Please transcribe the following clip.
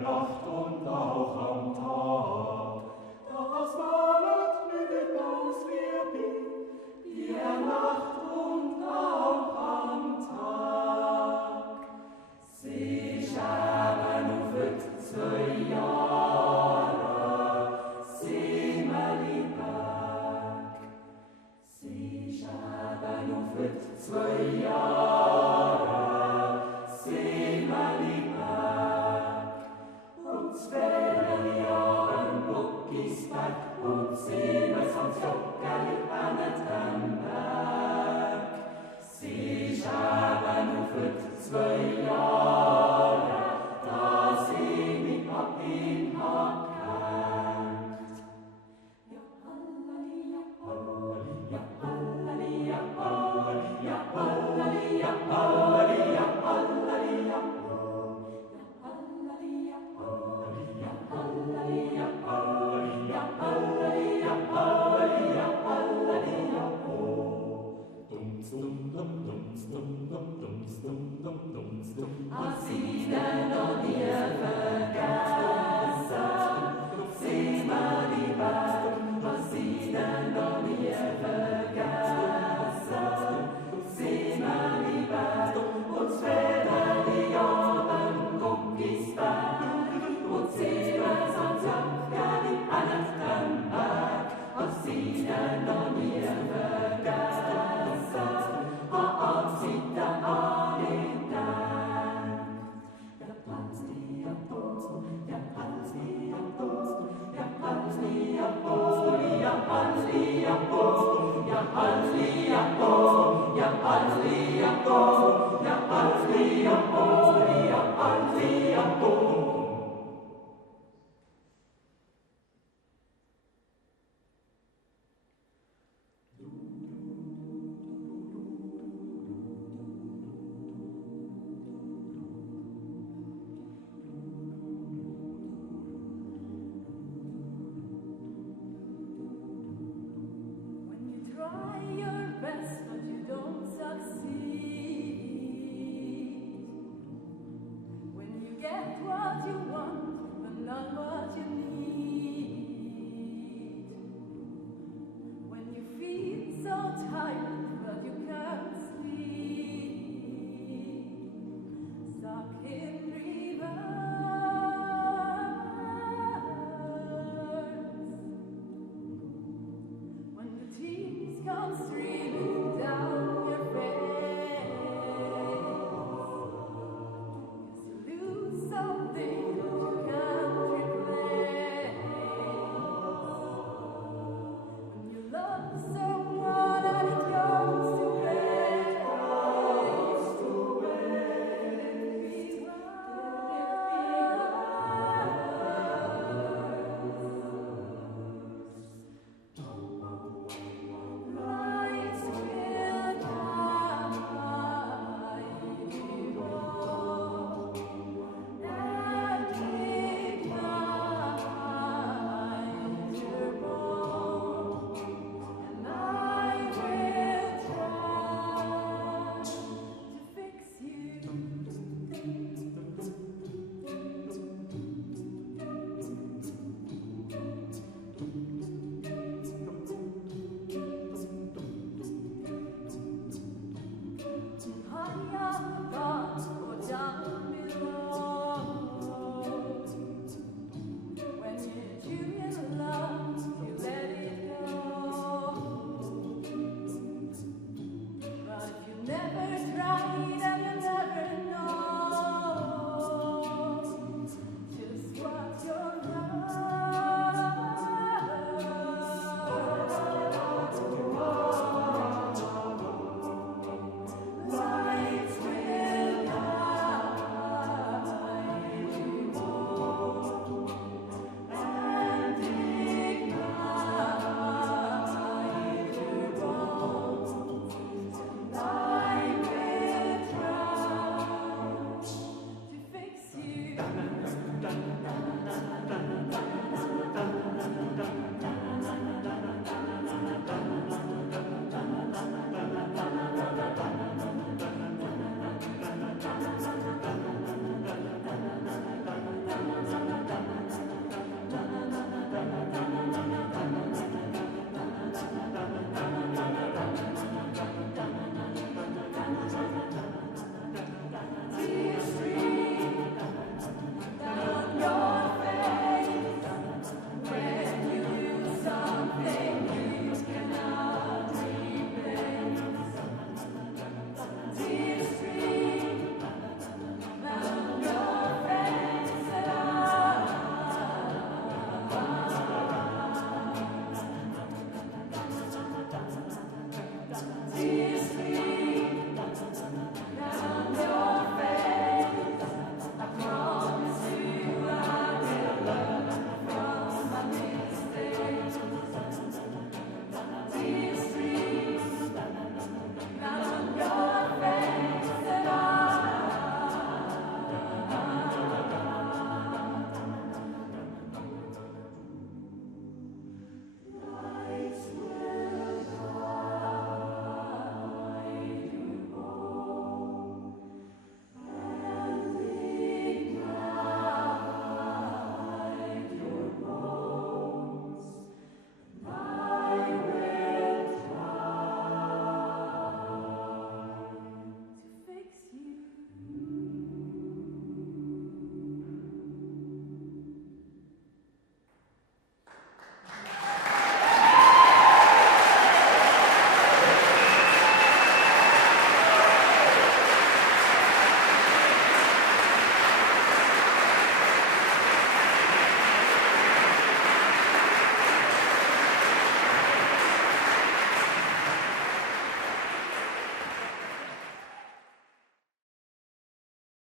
Nacht und auch am Tag. Das wallet mit aus Liebe, die Nacht und auch am Tag. Sie schaben auf 2 Jahre, sie meine Berg. Sie schaben auf 2 Jahre, sie meine Berg. Und 2 Jahre Buckisberg und 7 Joggeli an den Berg. Sie schaben auf 2 Jahre, da sie mich ab ihn abgehängt. Ja, Hallali, ja, Hallali, ja, Hallali, ja, Hallali, ja, Hallali, ja, Hallali, ja, Hallali, ja, als sie denn noch nie vergessen, sie meine Berg, als sie denn noch nie vergessen, sie meine Berg, und 2 Jahre Buckisberg, und 7 Joggeli an den Berg, als sie denn noch nie vergessen, als sie dann an ihn denkt. Ja, Palsli, ja, Palsli, ja, Palsli, ja, Palsli, ja, Palsli, ja, Palsli, ja, Palsli, ja, Palsli, ja, Palsli, ja, Palsli, ja, Palsli, ja, Palsli, ja, Palsli, ja, Palsli, ja, Palsli, ja, Palsli. But you don't succeed. When you get what you want, but not what you need. When you feel so tired, but you can't sleep. Stuck in reverse. When the tears come straight